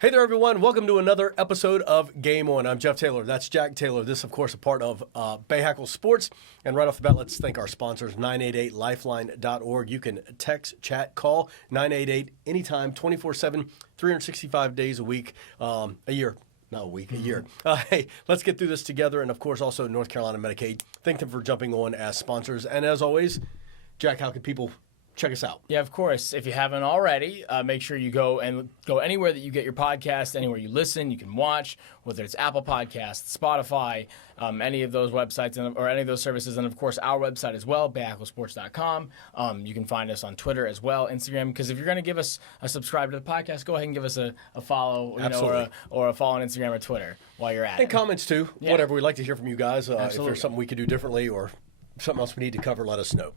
Hey there, everyone. Welcome to another episode of Game On. I'm Jeff Taylor. That's Jack Taylor. This, of course, a part of Bayhackle Sports. And right off the bat, let's thank our sponsors, 988lifeline.org. You can text, chat, call 988 anytime, 24/7, 365 days a week, a year. Not a week, a year. Hey, let's get through this together. And, of course, also North Carolina Medicaid. Thank them for jumping on as sponsors. And as always, Jack, how can people check us out? Yeah, of course. If you haven't already, make sure you go anywhere that you get your podcast, anywhere you listen, you can watch, whether it's Apple Podcasts, Spotify, any of those websites or any of those services, and of course our website as well, bayhacklesport.com. You can find us on Twitter as well, Instagram. Because if you're going to give us a subscribe to the podcast, go ahead and give us a follow, or a follow on Instagram or Twitter while you're at it. And comments too. Yeah. Whatever. We'd like to hear from you guys. If there's something we could do differently or something else we need to cover, let us know.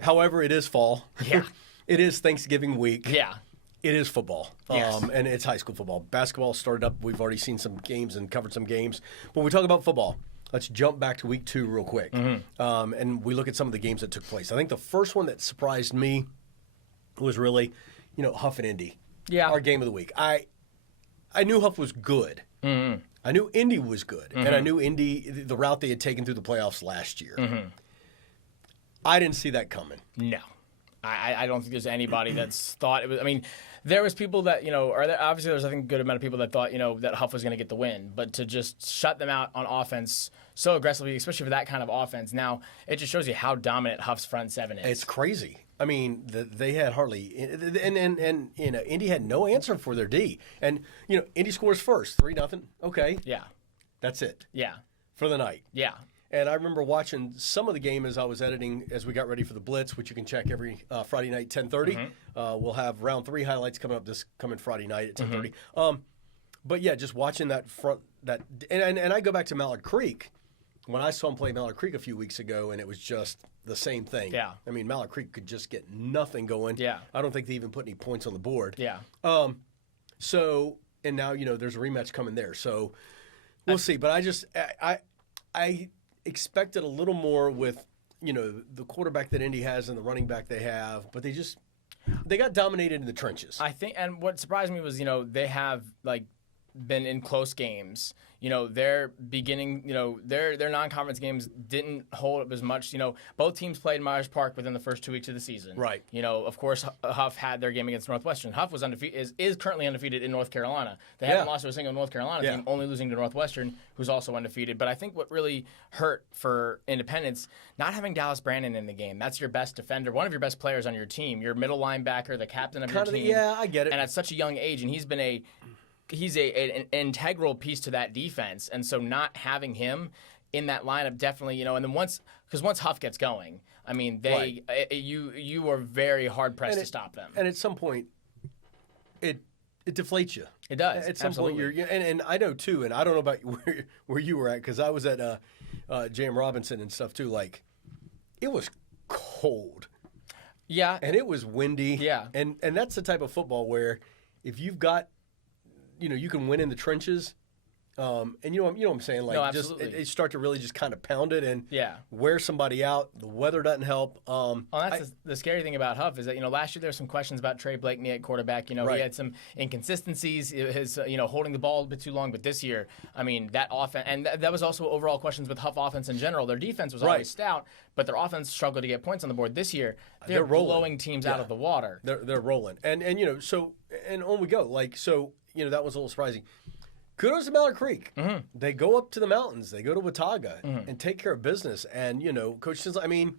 However, it is fall. Yeah. It is Thanksgiving week. Yeah. It is football. Yes. And it's high school football. Basketball started up. We've already seen some games and covered some games. But when we talk about football, let's jump back to week 2 real quick. Mm-hmm. And we look at some of the games that took place. I think the first one that surprised me was really, Huff and Indy. Yeah. Our game of the week. I knew Huff was good. Mm-hmm. I knew Indy was good. Mm-hmm. And I knew Indy, the route they had taken through the playoffs last year. Mm-hmm. I didn't see that coming. No. I don't think there's anybody that's thought it was. I mean, there was people that, obviously there's, I think, a good amount of people that thought, that Huff was going to get the win. But to just shut them out on offense so aggressively, especially for that kind of offense, now it just shows you how dominant Huff's front seven is. It's crazy. I mean, they had hardly, and Indy had no answer for their D. And, Indy scores first, 3-0. Okay. Yeah. That's it. Yeah. For the night. Yeah. And I remember watching some of the game as I was editing as we got ready for the Blitz, which you can check every Friday night, 10:30. Mm-hmm. We'll have round 3 highlights coming up this coming Friday night at 10:30. Mm-hmm. But yeah, just watching that and I go back to Mallard Creek when I saw him play Mallard Creek a few weeks ago, and it was just the same thing. Yeah. I mean, Mallard Creek could just get nothing going. Yeah. I don't think they even put any points on the board. Yeah. So, and now, there's a rematch coming there. So we'll see. But I expected a little more with, the quarterback that Indy has and the running back they have, but they got dominated in the trenches. I think, and what surprised me was, they have been in close games. Their beginning, their non-conference games didn't hold up as much. Both teams played Myers Park within the first 2 weeks of the season. Right. Of course, Huff had their game against Northwestern. Huff was undefeated, is currently undefeated in North Carolina. They haven't lost to a single North Carolina team, only losing to Northwestern, who's also undefeated. But I think what really hurt for Independence, not having Dallas Brandon in the game. That's your best defender, one of your best players on your team, your middle linebacker, the captain of your team. Yeah, I get it. And at such a young age, and he's an integral piece to that defense, and so not having him in that lineup definitely, and then once Huff gets going, I mean, you are very hard pressed to stop them. And at some point, it deflates you. It does. At some point, and I know too, and I don't know about where you were at, because I was at J.M. Robinson and stuff too. It was cold. Yeah. And it was windy. Yeah. And that's the type of football where if you've got, you can win in the trenches, and you know what I'm saying. No, absolutely. Just start to really just kind of pound it and wear somebody out. The weather doesn't help. That's the scary thing about Huff is that last year there were some questions about Trey Blakeney at quarterback. He had some inconsistencies, his holding the ball a bit too long. But this year, I mean, that offense, and that was also overall questions with Huff offense in general. Their defense was always stout, but their offense struggled to get points on the board. This year, they're blowing teams out of the water. They're rolling, and so on we go. That was a little surprising. Kudos to Mallard Creek. Mm-hmm. They go up to the mountains. They go to Watauga and take care of business. And, Coach Tinsley, I mean,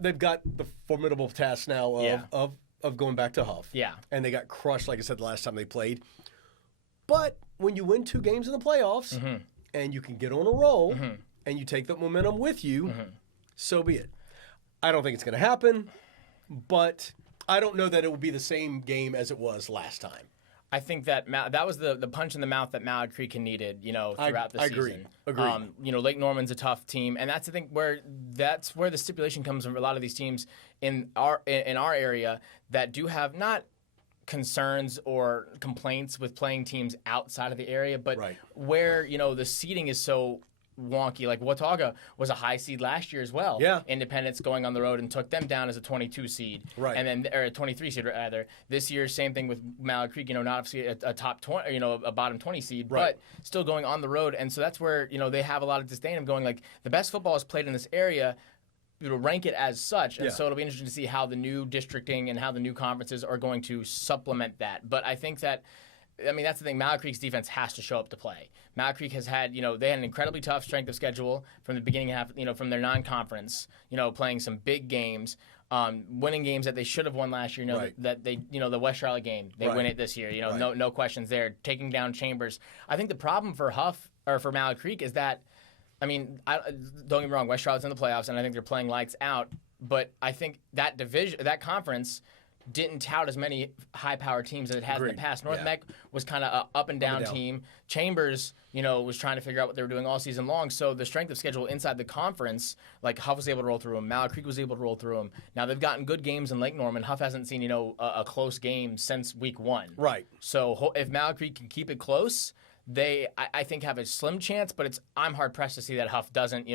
they've got the formidable task now of going back to Huff. Yeah. And they got crushed, like I said, the last time they played. But when you win 2 games in the playoffs and you can get on a roll and you take that momentum with you, so be it. I don't think it's going to happen, but I don't know that it will be the same game as it was last time. I think that was the punch in the mouth that Mallard Creek neaded, throughout the season. Agreed. Lake Norman's a tough team, and that's where the stipulation comes from. A lot of these teams in our area that do have not concerns or complaints with playing teams outside of the area, but where the seeding is so wonky. Like Watauga was a high seed last year as well. Yeah. Independence going on the road and took them down as a 22 seed. Right. And then or a 23 seed rather. This year, same thing with Mallard Creek. Not obviously a top 20, a bottom 20 seed, Right. but still going on the road. And so that's where they have a lot of disdain of going like the best football is played in this area. Rank it as such, and so it'll be interesting to see how the new districting and how the new conferences are going to supplement that. But I think that, that's the thing. Mallard Creek's defense has to show up to play. Mallard Creek has had, they had an incredibly tough strength of schedule from the beginning half, from their non-conference, playing some big games, winning games that they should have won last year. Right. That they, the West Charlotte game, they win it this year. Right. No questions there. Taking down Chambers. I think the problem for for Mallard Creek is that. Don't get me wrong, West Charlotte's in the playoffs, and I think they're playing lights out. But I think that that conference didn't tout as many high-powered teams as it has in the past. North Meck was kind of an up-and-down team. Chambers, was trying to figure out what they were doing all season long. So the strength of schedule inside the conference, like Huff was able to roll through them. Mallard Creek was able to roll through them. Now they've gotten good games in Lake Norman. Huff hasn't seen, a close game since week 1. Right. So if Mallard Creek can keep it close, I think have a slim chance, but I'm hard pressed to see that Huff doesn't,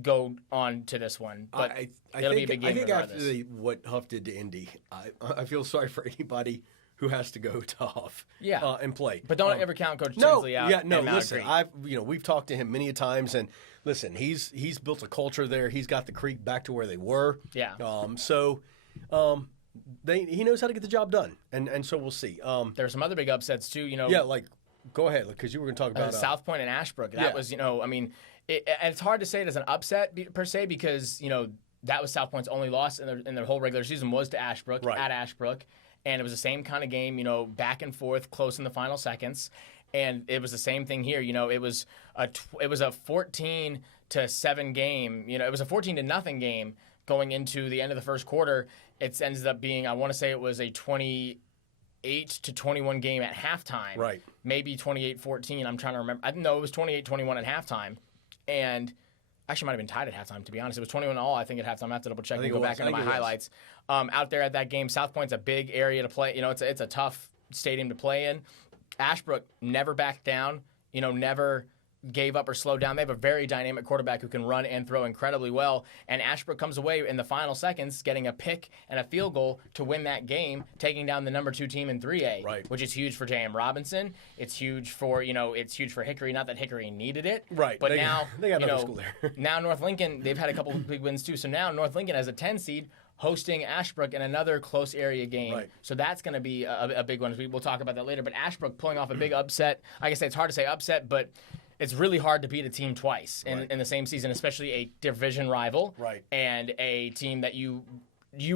go on to this one. But it'll be a big game. I think regardless. after what Huff did to Indy, I feel sorry for anybody who has to go to Huff and play. But don't ever count Coach Tinsley out. Listen, we've talked to him many a times, and listen, he's built a culture there. He's got the Creek back to where they were. Yeah. He knows how to get the job done, and so we'll see. There are some other big upsets too. Go ahead, because you were going to talk about South Point and Ashbrook. That was, and it's hard to say it as an upset per se because that was South Point's only loss in their whole regular season was to Ashbrook at Ashbrook, and it was the same kind of game, back and forth, close in the final seconds, and it was the same thing here. It was a 14-7 game. It was a 14-0 game going into the end of the first quarter. It ended up being, I want to say it was a 28-21 game at halftime. Right. Maybe 28-14. I'm trying to remember. I didn't know it was 28-21 at halftime. And actually might have been tied at halftime, to be honest. It was 21-all, I think, at halftime. I have to double check and go back into my highlights. Out there at that game, South Point's a big area to play. It's a tough stadium to play in. Ashbrook never backed down, never gave up or slowed down. They have a very dynamic quarterback who can run and throw incredibly well. And Ashbrook comes away in the final seconds getting a pick and a field goal to win that game, taking down the number 2 team in 3A, which is huge for J.M. Robinson. It's huge for, it's huge for Hickory. Not that Hickory needed it. Right. But they now, got another school there. Now North Lincoln, they've had a couple of big wins too. So now North Lincoln has a 10 seed hosting Ashbrook in another close area game. Right. So that's going to be a big one. We'll talk about that later. But Ashbrook pulling off a big upset. Like I say, it's hard to say upset, but it's really hard to beat a team twice in the same season, especially a division rival and a team that you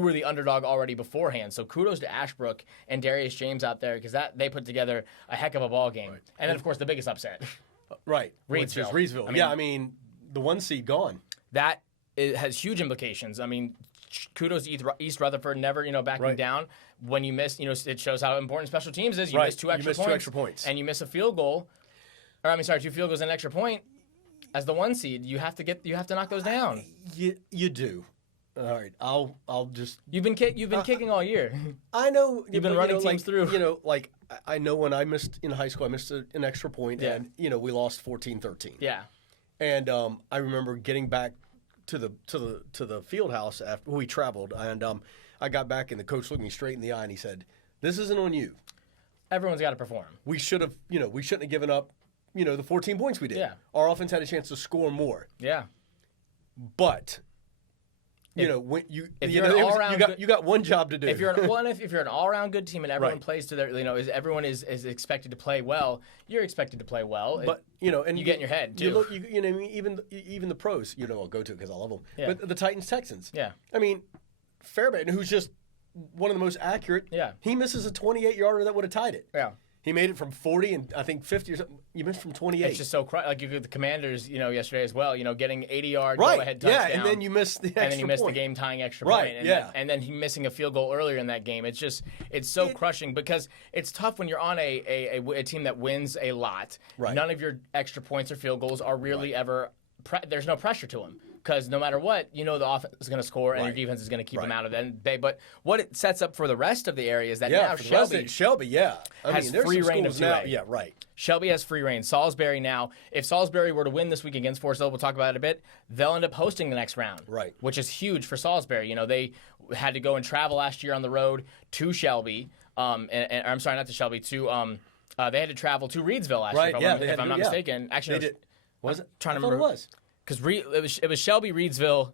were the underdog already beforehand. So kudos to Ashbrook and Darius James out there because they put together a heck of a ball game. Right. And then, of course, the biggest upset. Right. Reedsville. Which is Reedsville. The 1 seed gone. That has huge implications. Kudos to East Rutherford, never, backing down. When you miss, it shows how important special teams is. You miss 2 extra points. And you miss a field goal. 2 field goals and an extra point. As the 1 seed, you have to knock those down. You do. All right, I'll just. You've been kicking all year. I know. You've been running teams through. I know when I missed in high school, I missed an extra point, and we lost 14-13. Yeah. And I remember getting back to the field house after we traveled, and I got back, and the coach looked me straight in the eye, and he said, "This isn't on you. Everyone's got to perform. We shouldn't have given up." The 14 points we did. Yeah. Our offense had a chance to score more. Yeah. But, when you got one job to do. If you're an all-around good team and everyone plays to their, everyone is expected to play well, you're expected to play well. But, and you get in your head, too. You look, even the pros, I'll go to it because I love them. Yeah. But the Titans-Texans. Yeah. Fairbairn, who's just one of the most accurate. Yeah. He misses a 28-yarder that would have tied it. Yeah. He made it from 40 and I think 50 or something. You missed from 28. It's just so like you get the Commanders, yesterday as well. Getting 80-yard go-ahead touchdown. Yeah, and then you missed the extra and then you missed point. the game-tying extra point. And then he missing a field goal earlier in that game. It's so crushing because it's tough when you're on a team that wins a lot. Right. None of your extra points or field goals are really ever. There's no pressure to them. because no matter what, the offense is going to score and your defense is going to keep them out of it. But what it sets up for the rest of the area is that now Shelby, has free reign of 2A. Now. Yeah, right. Shelby has free reign. Salisbury now, if Salisbury were to win this week against Forest Hill, we'll talk about it a bit, they'll end up hosting the next round. Right. Which is huge for Salisbury. They had to go and travel last year on the road to Shelby. And I'm sorry, not to Shelby, they had to travel to Reedsville last year, if I'm not mistaken. Actually, they did. Was it? Trying to remember. It was. Because it was Shelby Reedsville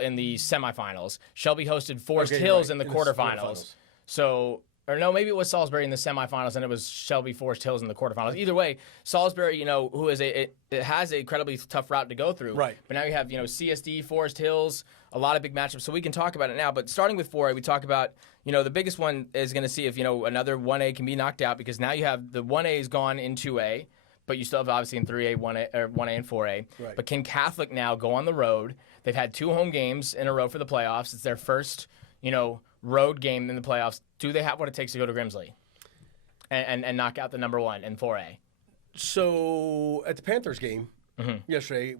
in the semifinals. Shelby hosted Forest Hills in the quarterfinals. So, or no, maybe it was Salisbury in the semifinals, and it was Shelby Forest Hills in the quarterfinals. Either way, Salisbury, who is it has a incredibly tough route to go through. Right. But now you have CSD, Forest Hills, a lot of big matchups. So we can talk about it now. But starting with 4A, we talk about the biggest one is going to see if another 1A can be knocked out, because now you have the 1A is gone in 2A. But you still have obviously in 3A, 1A, and 4A. Right. But can Catholic now go on the road? They've had 2 home games in a row for the playoffs. It's their first, road game in the playoffs. Do they have what it takes to go to Grimsley and knock out the number 1 in 4A? So at the Panthers game yesterday,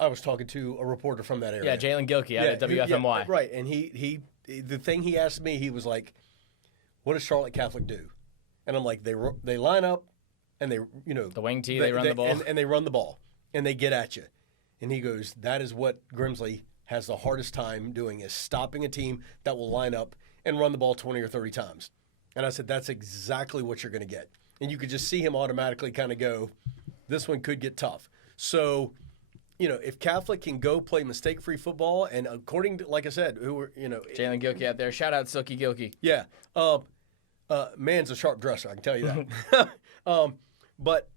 I was talking to a reporter from that area. Yeah, Jalen Gilkey out at WFMY. Right, and the thing he asked me, he was like, "What does Charlotte Catholic do?" And I'm like, "They line up, and they the wing tee, they run the ball, and they run the ball, and they get at you." And he goes, "That is what Grimsley has the hardest time doing, is stopping a team that will line up and run the ball 20 or 30 times." And I said, "That's exactly what you're going to get." And you could just see him automatically kind of go, "This one could get tough." So, if Catholic can go play mistake-free football, and according to, like I said, Jalen Gilkey out there. Shout out Silky Gilkey. Yeah. Man's a sharp dresser, I can tell you that. But,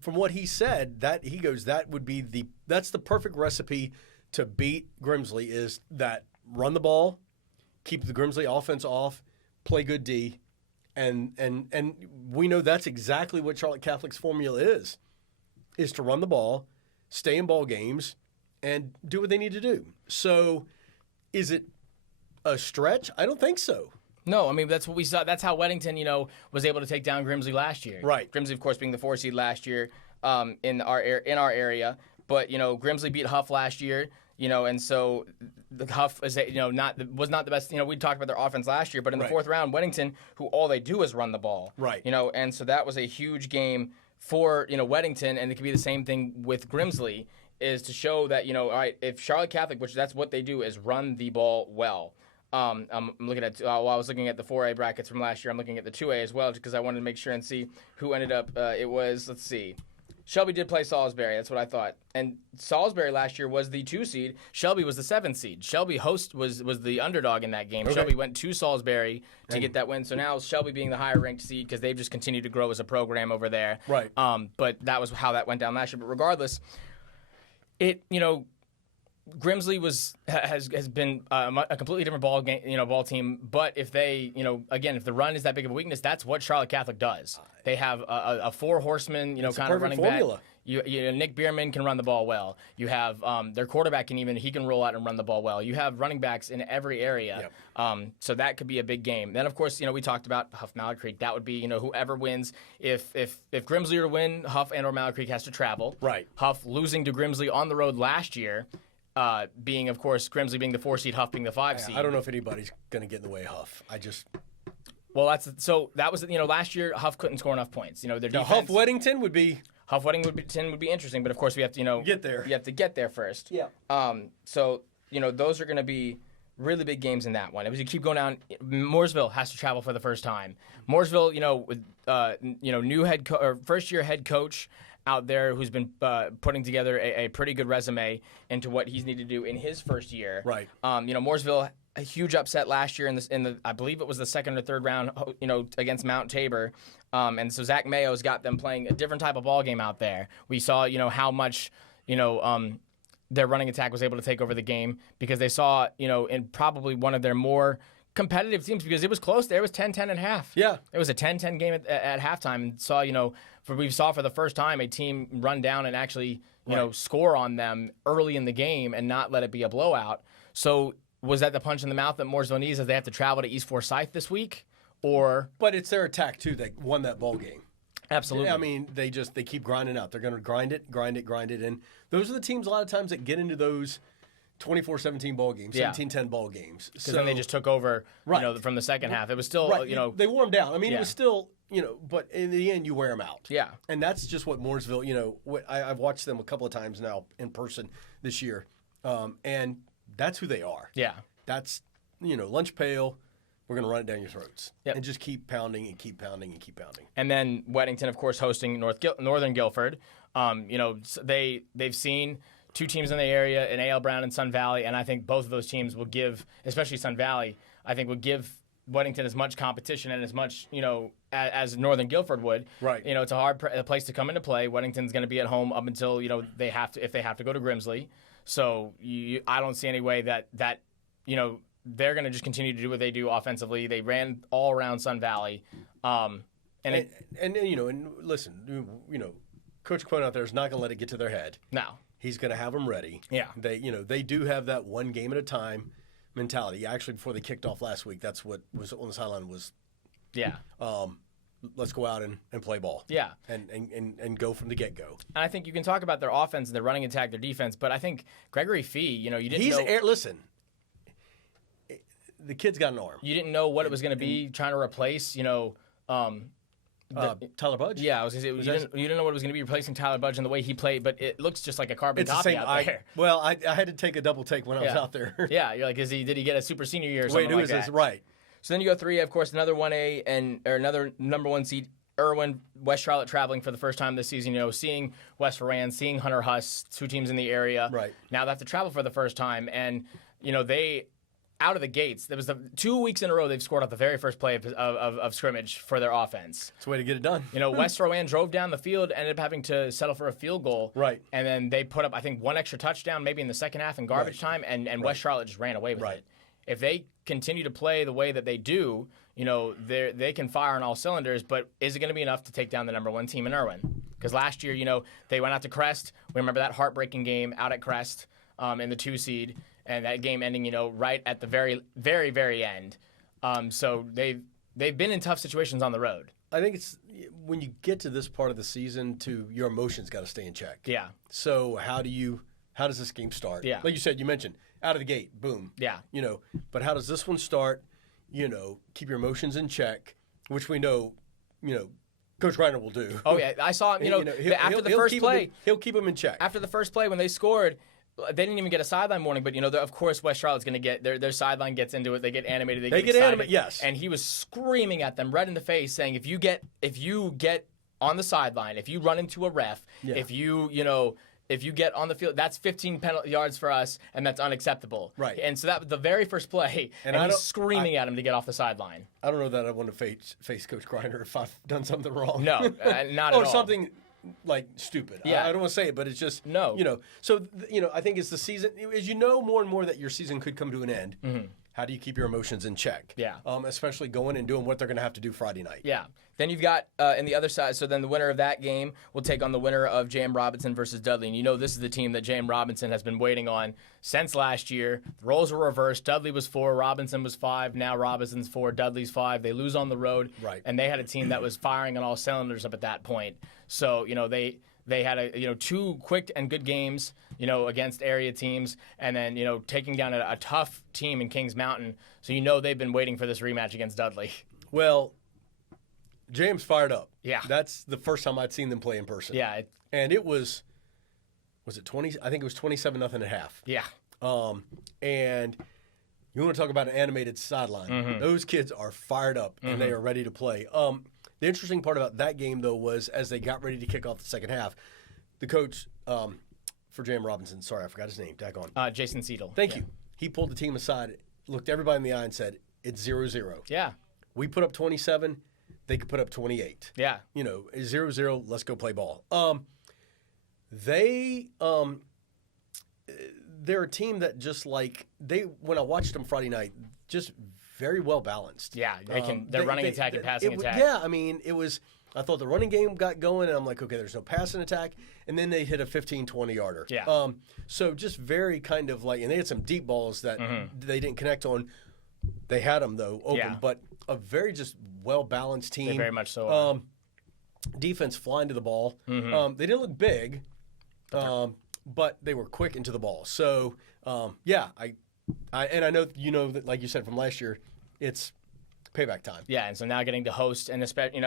from what he said, that's the perfect recipe to beat Grimsley, is that run the ball, keep the Grimsley offense off, play good D, and we know that's exactly what Charlotte Catholic's formula is to run the ball, stay in ball games, and do what they need to do. So is it a stretch? I don't think so. No, I mean, that's what we saw. That's how Weddington, was able to take down Grimsley last year. Right. Grimsley, of course, being the 4 seed last year in our area. But, Grimsley beat Huff last year, and so the Huff is, was not the best. We talked about their offense last year, but in the 4th round, Weddington, who all they do is run the ball. Right. And so that was a huge game for, Weddington, and it could be the same thing with Grimsley, is to show that, all right, if Charlotte Catholic, which that's what they do, is run the ball well. I'm looking at, while I was looking at the 4A brackets from last year, I'm looking at the 2A as well, just because I wanted to make sure and see who ended up. It was, let's see. Shelby did play Salisbury. That's what I thought. And Salisbury last year was the 2 seed. Shelby was the 7 seed. Shelby was the underdog in that game. Okay. Shelby went to Salisbury to get that win. So now Shelby being the higher ranked seed, because they've just continued to grow as a program over there. Right. But that was how that went down last year. But regardless, Grimsley has been a completely different ball team. But if they, again, if the run is that big of a weakness, that's what Charlotte Catholic does. They have a 4 horsemen, kind of running formula. back. Nick Bierman can run the ball well. You have their quarterback he can roll out and run the ball well. You have running backs in every area. Yep. So that could be a big game. Then of course, we talked about Huff Mallard Creek. That would be, whoever wins. If Grimsley were to win, Huff and or Mallard Creek has to travel. Right. Huff losing to Grimsley on the road last year. Being, of course, Grimsley being the 4 seed, Huff being the 5 seed. I don't know if anybody's going to get in the way of Huff. Well, that was last year Huff couldn't score enough points. Their defense, Huff Weddington would be interesting, but of course we have to get there. You have to get there first. Yeah. So those are going to be really big games in that one. As you keep going down, Mooresville has to travel for the first time. Mooresville, with new first year head coach out there who's been putting together a pretty good resume into what he's needed to do in his first year. Right. Mooresville, a huge upset last year in the I believe it was the 2nd or 3rd round, against Mount Tabor. And so Zach Mayo's got them playing a different type of ball game out there. We saw, how much, their running attack was able to take over the game, because they saw, in probably one of their more competitive teams, because it was close there. It was 10-10 at half. Yeah. It was a 10-10 game at halftime, and saw, we saw for the first time a team run down and actually, score on them early in the game and not let it be a blowout. So was that the punch in the mouth that Mooresville needs, as they have to travel to East Forsyth this week? But it's their attack, too, that won that ball game. Absolutely. I mean, they keep grinding out. They're going to grind it, and those are the teams a lot of times that get into those 24-17 ball games, 17-10 ball games. Because then they just took over, from the second half. It was still, they wore them down. I mean, it was still, but in the end, you wear them out. Yeah. And that's just what Mooresville, I've watched them a couple of times now in person this year, and that's who they are. Yeah. That's, lunch pail. We're going to run it down your throats. Yep. And just keep pounding and keep pounding and keep pounding. And then Weddington, of course, hosting Northern Guilford. They've seen two teams in the area, in A.L. Brown and Sun Valley, and I think both of those teams will give, especially Sun Valley, I think would give Weddington as much competition and as much, as Northern Guilford would. Right. It's a hard place to come into play. Weddington's going to be at home up until, if they have to go to Grimsley. So I don't see any way that they're going to just continue to do what they do offensively. They ran all around Sun Valley. And listen, Coach Quinn out there is not going to let it get to their head. No. He's going to have them ready. Yeah. They do have that one game at a time mentality. Actually, before they kicked off last week, that's what was on the sideline was. Yeah. Let's go out and play ball. Yeah. And go from the get-go. And I think you can talk about their offense, their running attack, their defense, but I think Gregory Fee, you didn't know. Listen, the kid's got an arm. You didn't know what it was going to be trying to replace, Tyler Budge? Yeah, I was going to say, you didn't know what it was going to be replacing Tyler Budge and the way he played, but it looks just like a carbon copy out there. I had to take a double take when I was out there. Yeah, you're like, did he get a super senior year or something like that? Wait, who is this? Right. So then you go 3, of course, another 1A or another number 1 seed, Irwin, West Charlotte traveling for the first time this season, seeing West Varan, seeing Hunter Huss, two teams in the area. Right. Now they have to travel for the first time, and, they out of the gates, there was the 2 weeks in a row they've scored off the very first play of scrimmage for their offense. It's a way to get it done. West Rowan drove down the field, ended up having to settle for a field goal. Right. And then they put up, I think, one extra touchdown maybe in the second half in garbage time, and West Charlotte just ran away with it. If they continue to play the way that they do, they can fire on all cylinders, but is it going to be enough to take down the number 1 team in Irwin? Because last year, they went out to Crest. We remember that heartbreaking game out at Crest in the 2 seed. And that game ending, right at the very, very, very end. So they've been in tough situations on the road. I think it's when you get to this part of the season, your emotions got to stay in check. Yeah. So how does this game start? Yeah. Like you mentioned, out of the gate, boom. Yeah. But how does this one start? Keep your emotions in check, which we know, Coach Reiner will do. Oh yeah, I saw him. After the first play, he'll keep them in check. After the first play, when they scored. They didn't even get a sideline warning, but of course West Charlotte's going to get their sideline gets into it. They get animated. They get animated. Yes. And he was screaming at them, red in the face, saying, "If you get on the sideline, if you run into a ref, if you get on the field, that's 15 penalty yards for us, and that's unacceptable." Right. And so that was the very first play, and he's screaming at him to get off the sideline. I don't know that I want to face Coach Griner if I've done something wrong. No, not at all. Or something. Like stupid. Yeah. I don't want to say it, but it's just no. So I think it's the season. As more and more that your season could come to an end. Mm-hmm. How do you keep your emotions in check? Yeah. Especially going and doing what they're going to have to do Friday night. Yeah. Then you've got in the other side. So then the winner of that game will take on the winner of J.M. Robinson versus Dudley. And this is the team that J.M. Robinson has been waiting on since last year. The roles were reversed. Dudley was 4, Robinson was 5. Now Robinson's 4, Dudley's 5. They lose on the road. Right. And they had a team that was firing on all cylinders up at that point. So they had 2 quick and good games, against area teams, and then taking down a tough team in Kings Mountain. So they've been waiting for this rematch against Dudley. Well, James fired up. Yeah, that's the first time I'd seen them play in person. Yeah, and it was it 20? I think it was 27-0 at half. Yeah. And you want to talk about an animated sideline? Mm-hmm. Those kids are fired up and they are ready to play. The interesting part about that game, though, was as they got ready to kick off the second half, the coach for J.M. Robinson, sorry, I forgot his name, daggone. Jason Seidel. Thank you. He pulled the team aside, looked everybody in the eye and said, it's 0-0. Yeah. We put up 27, they could put up 28. Yeah. 0-0, let's go play ball. They're a team that just when I watched them Friday night, just very well balanced. Yeah, they're running attack and passing attack. Yeah, I thought the running game got going, and I'm like, okay, there's no passing attack, and then they hit a 15-20 yarder. Yeah. So just very kind of and they had some deep balls that they didn't connect on. They had them though open, but a very just well balanced team. They very much so. defense flying to the ball. They didn't look big, but they were quick into the ball. So, I know that, like you said from last year, it's payback time. Yeah, and so now getting to host, and especially,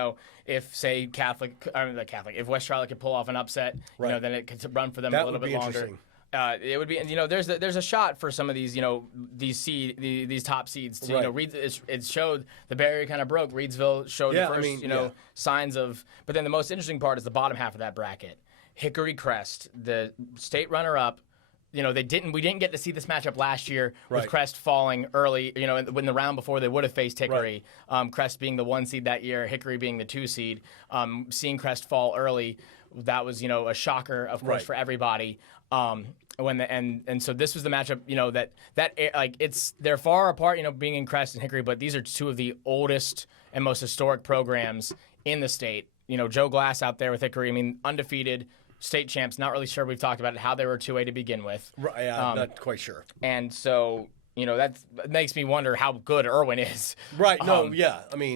if say if West Charlotte could pull off an upset, then it could run for them a little bit longer. It would be, there's a shot for some of these, these top seeds. To, it showed the barrier kind of broke. Reedsville showed the first, signs of. But then the most interesting part is the bottom half of that bracket. Hickory Crest, the state runner-up. We didn't get to see this matchup last year with Crest falling early, in the round before they would have faced Hickory. Crest being the 1 seed that year, Hickory being the 2 seed. Seeing Crest fall early, that was, a shocker, of course, for everybody. So this was the matchup, they're far apart, being in Crest and Hickory, but these are two of the oldest and most historic programs in the state. Joe Glass out there with Hickory, undefeated. State champs, not really sure we've talked about it, how they were 2A to begin with. Right, I'm not quite sure. And so, that makes me wonder how good Irwin is. Right,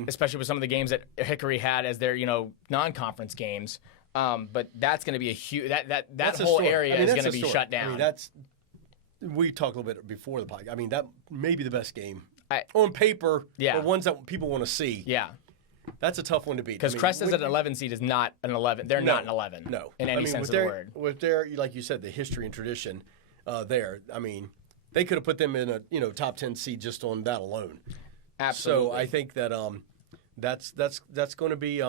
especially with some of the games that Hickory had as their, non-conference games. But that's going to be a huge, that whole area is going to be shut down. We talked a little bit before the podcast. That may be the best game on paper, or ones that people want to see. Yeah. That's a tough one to beat. Because Crest as an 11 seed is not an 11. They're not an 11. No. In any sense of the word. With their, like you said, the history and tradition there, they could have put them in a top 10 seed just on that alone. Absolutely. So I think that that's going to be.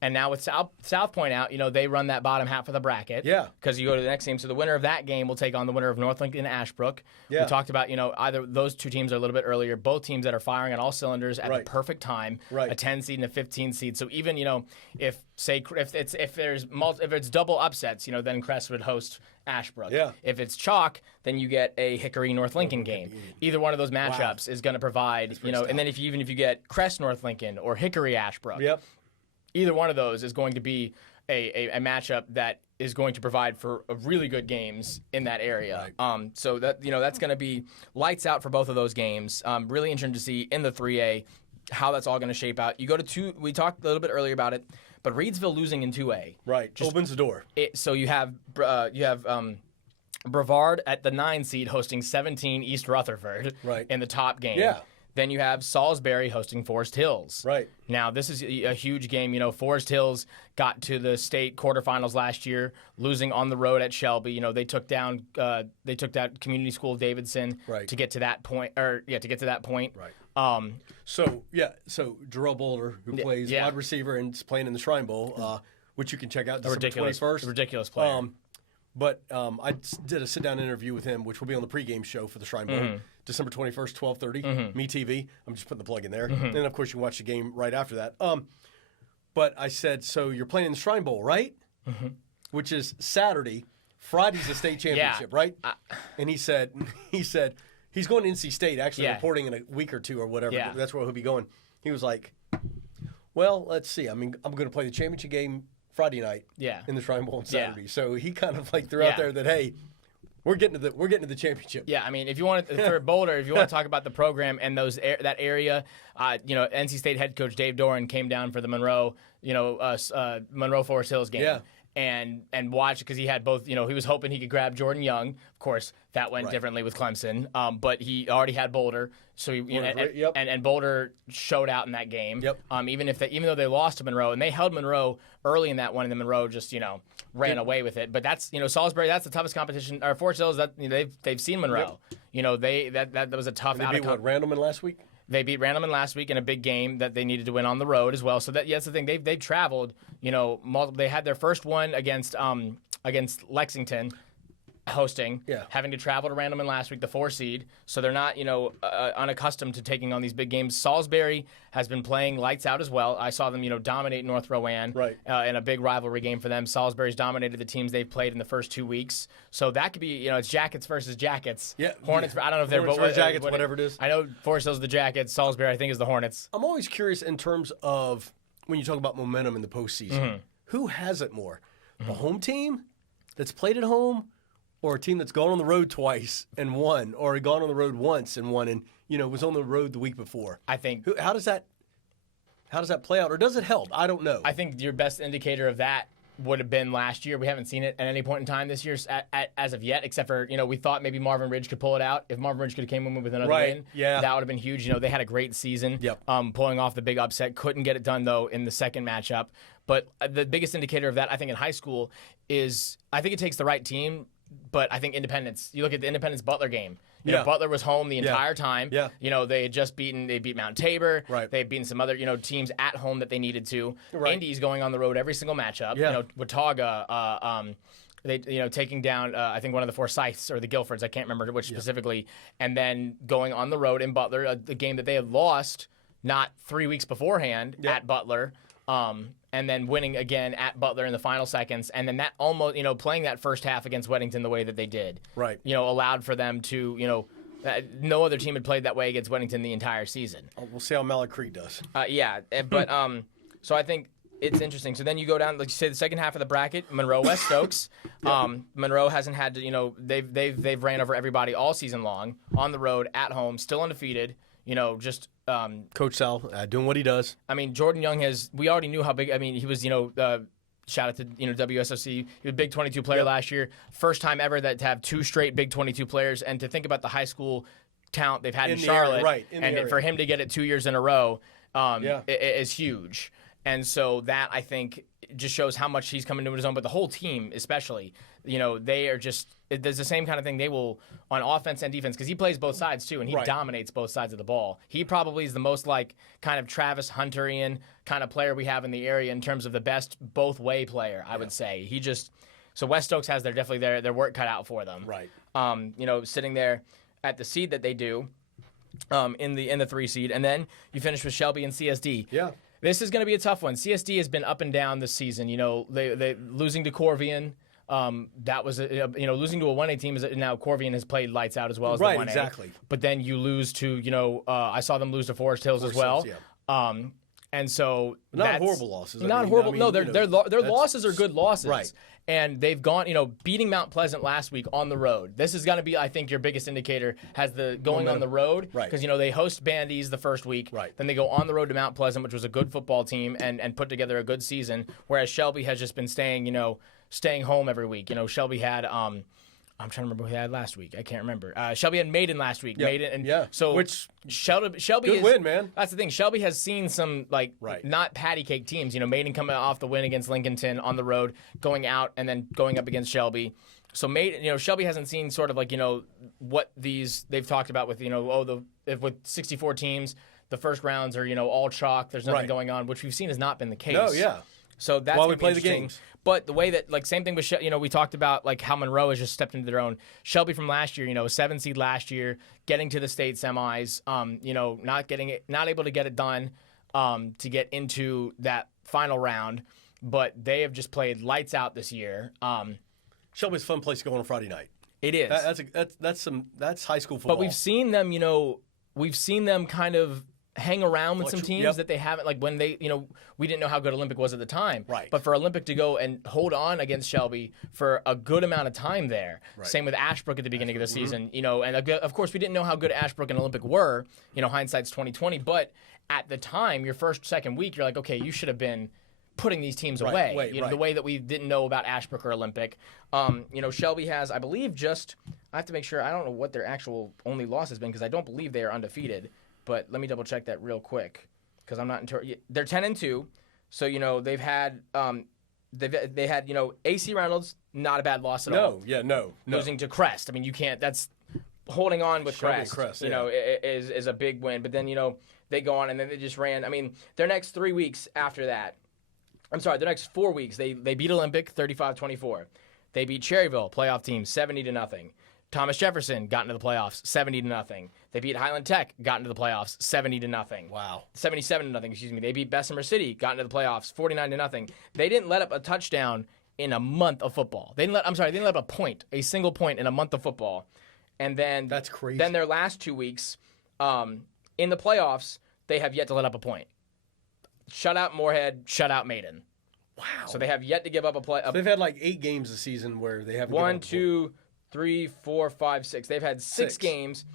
And now with South Point out, they run that bottom half of the bracket. Yeah. Because you go to the next game. So the winner of that game will take on the winner of North Lincoln and Ashbrook. Yeah. We talked about, either those two teams are a little bit earlier. Both teams that are firing on all cylinders at the perfect time. Right. A 10 seed and a 15 seed. So even, if it's double upsets, then Crest would host Ashbrook. Yeah. If it's chalk, then you get a Hickory North Lincoln game. Either one of those matchups is going to provide, and then if you get Crest North Lincoln or Hickory Ashbrook. Yep. Either one of those is going to be a matchup that is going to provide for really good games in that area. Right. So that that's going to be lights out for both of those games. Really interesting to see in the 3A how that's all going to shape out. You go to 2. We talked a little bit earlier about it, but Reedsville losing in 2A opens the door. So you have Brevard at the 9 seed hosting 17 East Rutherford in the top game. Yeah. Then you have Salisbury hosting Forest Hills. Right. Now, this is a huge game. Forest Hills got to the state quarterfinals last year, losing on the road at Shelby. They took down Community School Davidson to get to that point. Right. So Jarrell Boulder, who plays wide receiver and is playing in the Shrine Bowl, which you can check out December 21st. Ridiculous player. But I did a sit-down interview with him, which will be on the pregame show for the Shrine Bowl, December 21st, 12:30, MeTV. I'm just putting the plug in there. And then, of course, you can watch the game right after that. But I said, so you're playing in the Shrine Bowl, right? Which is Saturday. Friday's the state championship, right? And he said he's going to NC State, actually reporting in a week or two or whatever. Yeah. That's where he'll be going. He was like, well, let's see. I'm going to play the championship game Friday night in the Shrine Bowl on Saturday. So he kind of threw out there that, hey, we're getting to the championship. Yeah, if you want for Boulder, if you want to talk about the program and that area, NC State head coach Dave Doran came down for the Monroe Forest Hills game. Yeah. And watch because he had both. He was hoping he could grab Jordan Young. Of course, that went differently with Clemson. But he already had Boulder, so and Boulder showed out in that game. Yep. Even though they lost to Monroe and they held Monroe early in that one, and then Monroe just ran away with it. But that's Salisbury. That's the toughest competition. Or Forest Hills. That they've seen Monroe. Yep. That was a tough. They beat Randleman last week. They beat Randleman last week in a big game that they needed to win on the road as well. So that's the thing. They've traveled. They had their first one against Lexington, hosting, having to travel to Randleman last week, the 4 seed. So they're not unaccustomed to taking on these big games. Salisbury has been playing lights out as well. I saw them dominate North Rowan in a big rivalry game for them. Salisbury's dominated the teams they've played in the first 2 weeks. So that could be it's Jackets versus Jackets. Yeah, Hornets. I don't know if they're both Jackets, whatever it is. I know Forest Hill's the Jackets. Salisbury, I think, is the Hornets. I'm always curious in terms of when you talk about momentum in the postseason, who has it more? The home team that's played at home, or a team that's gone on the road twice and won, or gone on the road once and won, and was on the road the week before? I think. How does that How does that play out, or does it help? I don't know. I think your best indicator of that would have been last year. We haven't seen it at any point in time this year as of yet, except for, we thought maybe Marvin Ridge could pull it out. If Marvin Ridge could have came in with another win, that would have been huge. They had a great season, pulling off the big upset. Couldn't get it done, though, in the second matchup. But the biggest indicator of that, I think, in high school is I think it takes the right team, but I think Independence. You look at the Independence-Butler game. Butler was home the entire time. Yeah. They had just beat Mount Tabor. Right. They had beaten some other, teams at home that they needed to. Right. Indy's going on the road every single matchup. Yeah. Watauga, they taking down I think one of the Forsyths or the Guilfords, I can't remember which specifically, and then going on the road in Butler, the game that they had lost not 3 weeks beforehand at Butler. And then winning again at Butler in the final seconds, and then that almost, playing that first half against Weddington the way that they did, right? Allowed for them to, no other team had played that way against Weddington the entire season. We'll see how Mallet Creek does. So I think it's interesting. So then you go down, like you say, the second half of the bracket, Monroe West Stokes. Monroe hasn't had to, they've ran over everybody all season long on the road at home, still undefeated. Coach Sal doing what he does. I mean, Jordan Young we already knew how big, he was, shout out to, WSOC. He was a Big 22 player last year. First time ever to have 2 straight Big 22 players, and to think about the high school talent they've had in Charlotte, and for him to get it 2 years in a row is huge. And so that, I think, just shows how much he's coming into his own, but the whole team especially, they are just, there's the same kind of thing they will on offense and defense, because he plays both sides too, and he dominates both sides of the ball. He probably is the most like kind of Travis Hunterian kind of player we have in the area in terms of the best both way player, I would say. So West Stokes has definitely their work cut out for them. Right. Sitting there at the seed that they do, in the 3 seed, and then you finish with Shelby and CSD. Yeah. This is going to be a tough one. CSD has been up and down this season. They losing to Corvian. That was losing to a 1A team is now Corvian has played lights out as well as the 1A. Right, exactly. But then you lose to I saw them lose to Forest Hills as well. And so not horrible losses. Not horrible. No, their losses are good losses. Right. And they've gone, beating Mount Pleasant last week on the road. This is going to be, I think, your biggest indicator has the going on the road. Right. Because, they host Bandy's the first week. Right. Then they go on the road to Mount Pleasant, which was a good football team and put together a good season. Whereas Shelby has just been staying home every week. Shelby had, I'm trying to remember who he had last week. I can't remember. Shelby had Maiden last week. Yep. Maiden, and so which Shelby good is, win, man. That's the thing. Shelby has seen some not patty cake teams. Maiden coming off the win against Lincolnton on the road, going out and then going up against Shelby. So Maiden, Shelby hasn't seen sort of what they've talked about with with 64 teams, the first rounds are all chalk. There's nothing going on, which we've seen has not been the case. No, yeah. So that's why we play the games. But the way that, same thing with, we talked about, how Monroe has just stepped into their own. Shelby from last year, 7 seed last year, getting to the state semis, not able to get it done to get into that final round. But they have just played lights out this year. Shelby's a fun place to go on a Friday night. It is. That's high school football. But we've seen them, kind of hang around with some teams that they haven't, when they, we didn't know how good Olympic was at the time. Right. But for Olympic to go and hold on against Shelby for a good amount of time there. Right. Same with Ashbrook at the beginning of the season, and of course we didn't know how good Ashbrook and Olympic were, hindsight's 2020, but at the time, your first, second week, you're like, okay, you should have been putting these teams away. The way that we didn't know about Ashbrook or Olympic. Shelby has, I believe, I have to make sure, I don't know what their actual only loss has been because I don't believe they are undefeated. But let me double check that real quick because I'm not they're 10-2, so they've had they had AC Reynolds, not a bad loss at all. No. Losing to Crest, I mean you can't. That's holding on with Crest. Is a big win. But then they go on and then they just ran. I mean their next 3 weeks after that, their next 4 weeks they beat Olympic 35-24. They beat Cherryville, playoff team, 70-0. Thomas Jefferson got into the playoffs, 70-0. They beat Highland Tech, got into the playoffs, 70-0. Wow. 77-0, excuse me. They beat Bessemer City, got into the playoffs, 49-0. They didn't let up a touchdown in a month of football. They didn't let up a single point in a month of football. And then that's crazy. Then their last 2 weeks, in the playoffs, they have yet to let up a point. Shut out Moorhead, shut out Maiden. Wow. So they have yet to give up a play. They've had 8 games this season where they haven't. 1, 2, 3, 4, 5, 6. They've had six games.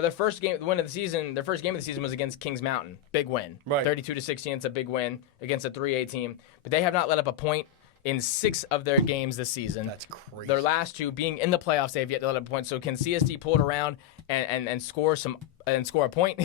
their first game of the season was against Kings Mountain. Big win. Right. 32-16. It's a big win against a 3A team. But they have not let up a point in 6 of their games this season. That's crazy. Their last 2 being in the playoffs, they have yet to let up a point. So can CSD pull it around and score a point,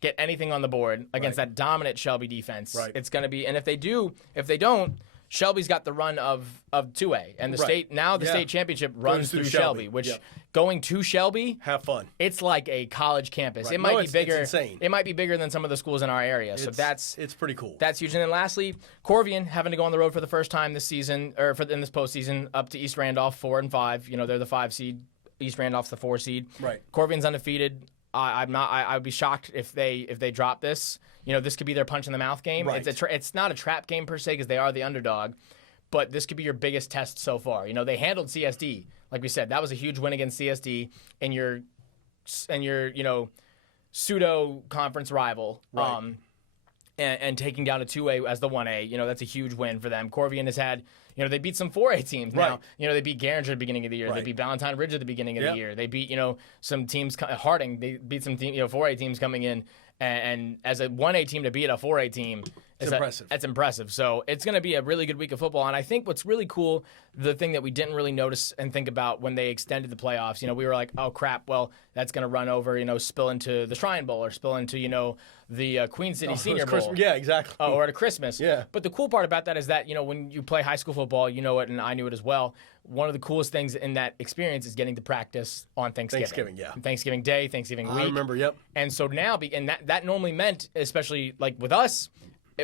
get anything on the board against that dominant Shelby defense? Right. It's going to be, and if they don't, Shelby's got the run of 2A, and the state championship runs through Shelby, which going to Shelby, have fun. It's like a college campus. Right. It might be bigger. It's insane. It might be bigger than some of the schools in our area. It's pretty cool. That's huge. And then lastly, Corvian having to go on the road for the first time this season, or in this postseason, up to East Randolph 4-5. They're the 5 seed. East Randolph's the 4 seed. Right. Corvian's undefeated. I would be shocked if they drop this. This could be their punch in the mouth game. Right. It's not a trap game per se because they are the underdog, but this could be your biggest test so far. They handled CSD, like we said. That was a huge win against CSD and your pseudo conference rival. Right. And taking down a 2A as the 1A, that's a huge win for them. Corvian has had, they beat some 4A teams now. Right. They beat Garinger at the beginning of the year. Right. They beat Valentine Ridge at the beginning of the year. They beat, some teams, Harding, they beat some 4A teams coming in. And as a 1A team to beat a 4A team, it's impressive. That's impressive. So it's going to be a really good week of football. And I think what's really cool, the thing that we didn't really notice and think about when they extended the playoffs, we were like, oh, crap, well, that's going to run over, spill into the Shrine Bowl or spill into, the Queen City Senior Bowl. Yeah, exactly. Or at a Christmas. Yeah. But the cool part about that is that, when you play high school football, you know it, and I knew it as well. One of the coolest things in that experience is getting to practice on Thanksgiving. Thanksgiving Day, Thanksgiving week. I remember, yep. And so now, and that normally meant, especially like with us,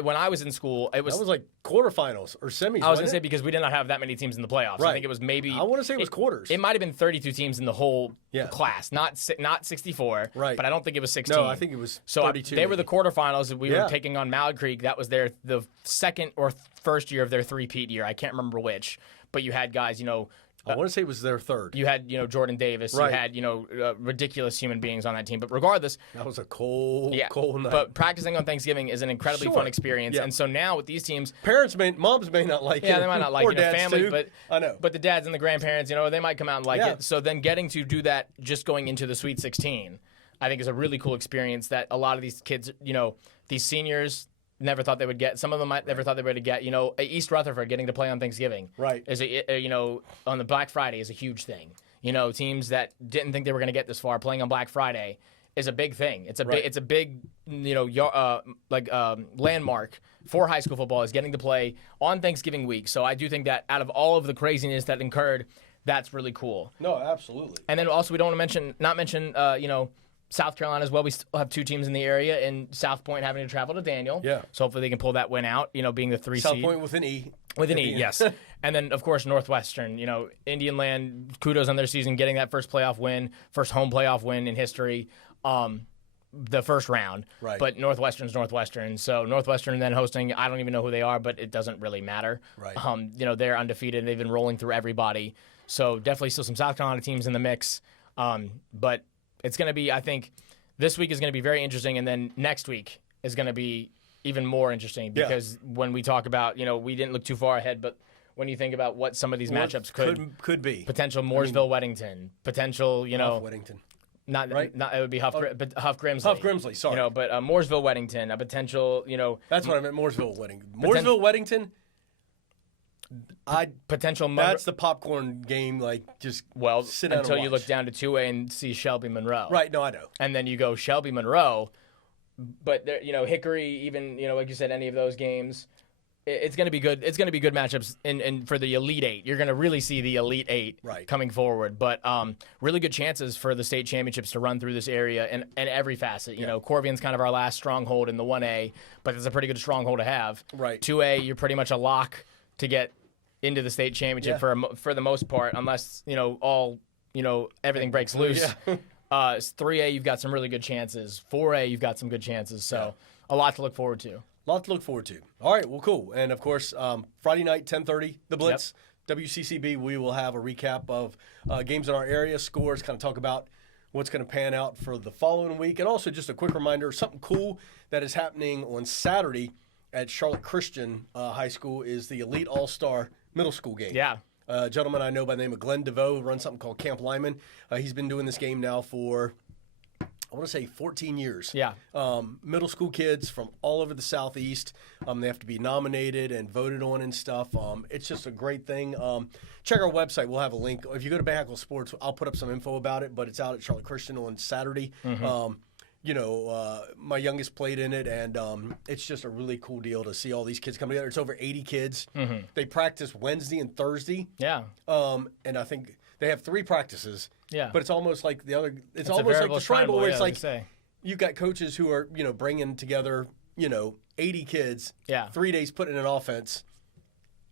when I was in school, that was like quarterfinals or semis. I was going to say because we did not have that many teams in the playoffs. Right. I think it was maybe. I want to say it was quarters. It might have been 32 teams in the whole class, not 64. Right. But I don't think it was 16. No, I think it was 32. They were the quarterfinals. We were taking on Mallard Creek. That was the second or first year of their three-peat year. I can't remember which. But you had guys, I want to say it was their third. You had, Jordan Davis. Right. You had, ridiculous human beings on that team. But regardless, that was a cold night. But practicing on Thanksgiving is an incredibly fun experience. Yeah. And so now with these teams, moms may not like it. Yeah, they might not like it. Dads Family, too. but I know. But the dads and the grandparents, they might come out and like it. So then getting to do that, just going into the Sweet 16, I think is a really cool experience that a lot of these kids, these seniors. Never thought they would get. Some of them never thought they would get. East Rutherford getting to play on Thanksgiving, right? Is on the Black Friday is a huge thing. Teams that didn't think they were going to get this far playing on Black Friday is a big thing. It's a big landmark for high school football is getting to play on Thanksgiving week. So I do think that out of all of the craziness that incurred, that's really cool. No, absolutely. And then also we don't want to mention South Carolina as well. We still have 2 teams in the area, and South Point having to travel to Daniel. Yeah. So hopefully they can pull that win out, being the 3 South seed. Point with an E. With an E, yes. And then, of course, Northwestern. Indian Land, kudos on their season, getting that first playoff win, first home playoff win in history, the first round. Right. But Northwestern's Northwestern. So Northwestern then hosting, I don't even know who they are, but it doesn't really matter. Right. They're undefeated. They've been rolling through everybody. So definitely still some South Carolina teams in the mix. But it's going to be, I think, this week is going to be very interesting, and then next week is going to be even more interesting because when we talk about, we didn't look too far ahead, but when you think about what some of these matchups could be, potential Mooresville, Weddington, potential, Weddington. Not it would be Huff Grimsley. Huff Grimsley, sorry. But Mooresville, Weddington, a potential, That's what I meant, Mooresville, Weddington. Mooresville, Weddington. That's the popcorn game. Just sit down until and you look down to 2A and see Shelby Monroe. Right. No, I know. And then you go Shelby Monroe, but Hickory, even like you said, any of those games, it's going to be good. It's going to be good matchups. And for the Elite Eight, you're going to really see the Elite Eight coming forward. But really good chances for the state championships to run through this area and every facet. Corvian's kind of our last stronghold in the 1A, but it's a pretty good stronghold to have. Right. 2A, you're pretty much a lock to get into the state championship for the most part, unless everything breaks loose. Yeah. 3A, you've got some really good chances. 4A, you've got some good chances. So a lot to look forward to. All right, well, cool. And of course, Friday night, 10:30, the Blitz, WCCB. We will have a recap of games in our area, scores, kind of talk about what's going to pan out for the following week, and also just a quick reminder, something cool that is happening on Saturday at Charlotte Christian High School is the Elite All-Star Middle School game. Yeah. A gentleman I know by the name of Glenn DeVoe runs something called Camp Lyman. He's been doing this game now for I want to say 14 years. Yeah. Middle school kids from all over the Southeast. They have to be nominated and voted on and stuff. It's just a great thing. Check our website. We'll have a link. If you go to Bay Hackle Sports, I'll put up some info about it, but it's out at Charlotte Christian on Saturday. My youngest played in it, and it's just a really cool deal to see all these kids come together. It's over 80 kids. They practice Wednesday and Thursday. Yeah. And I think they have 3 practices. Yeah. But it's almost like the other. It's a almost like variable the triangle where it's yeah, like say. you've got coaches who are bringing together 80 kids. Yeah. 3 days putting in an offense,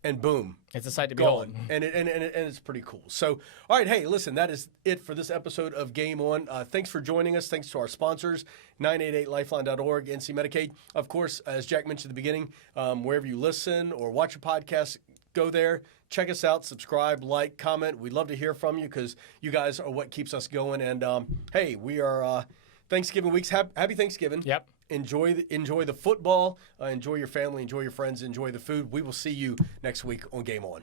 and boom, It's a sight to behold. gone. And it's pretty cool. So, all right, hey, listen, that is it for this episode of Game On. Thanks for joining us. Thanks to our sponsors, 988lifeline.org, NC Medicaid. Of course, as Jack mentioned at the beginning, wherever you listen or watch your podcast, go there, check us out, subscribe, like, comment. We'd love to hear from you because you guys are what keeps us going. And, hey, we are Thanksgiving weeks. Happy Thanksgiving. Yep. Enjoy the football. Enjoy your family. Enjoy your friends. Enjoy the food. We will see you next week on Game On.